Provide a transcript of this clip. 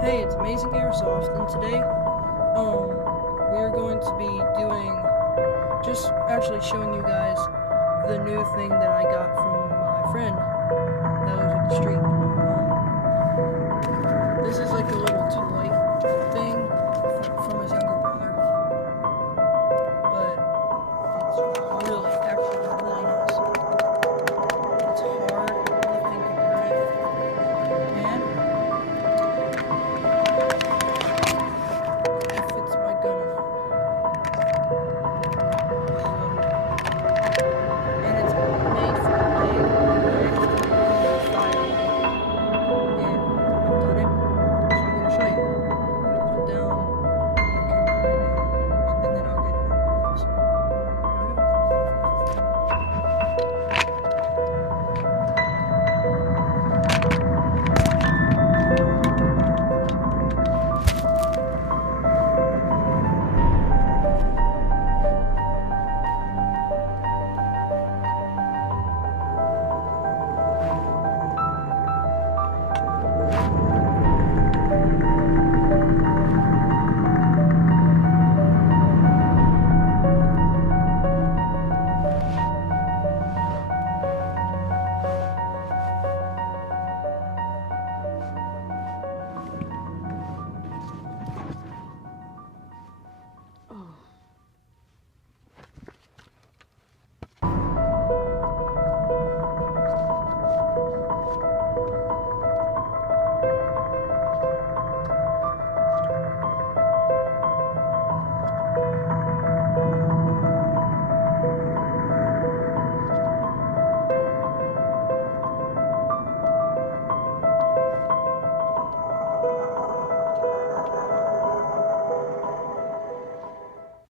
Hey, it's Amazing Airsoft, and today, we're going to be doing, just actually showing you guys the new thing that I got from my friend that lives up the street. This is like a little toy thing from his younger brother, but it's really, actually really nice. It's hard, nothing can hurt it, and it fits my gun in there. And it's made for a leg firearm. And I've done it, so I'm gonna show you. I'm gonna put down my camera right now, and then I'll get it on. So, here we go.